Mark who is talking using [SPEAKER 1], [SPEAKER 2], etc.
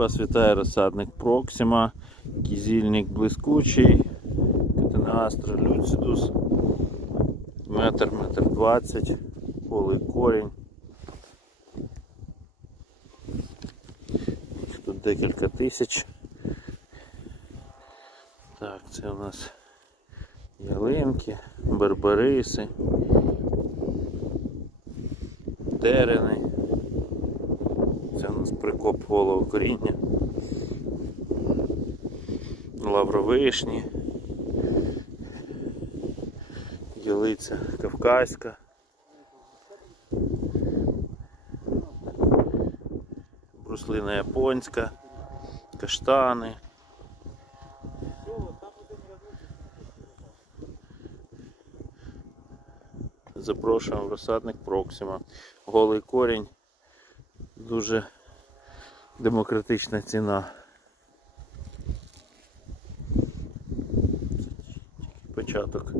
[SPEAKER 1] Вас вітає розсадник Проксима, кізільник блискучий, Катенастра Люцидус, метр, метр двадцять, голий корінь. Тут декілька тисяч. Так, це у нас ялинки, барбариси, терени. Нас прикоп голого коріння. Лавровишні. Ялиця кавказька. Бруслина японська, каштани. Запрошуємо в розсадник Проксима. Голий корінь. Дуже демократична ціна. Початок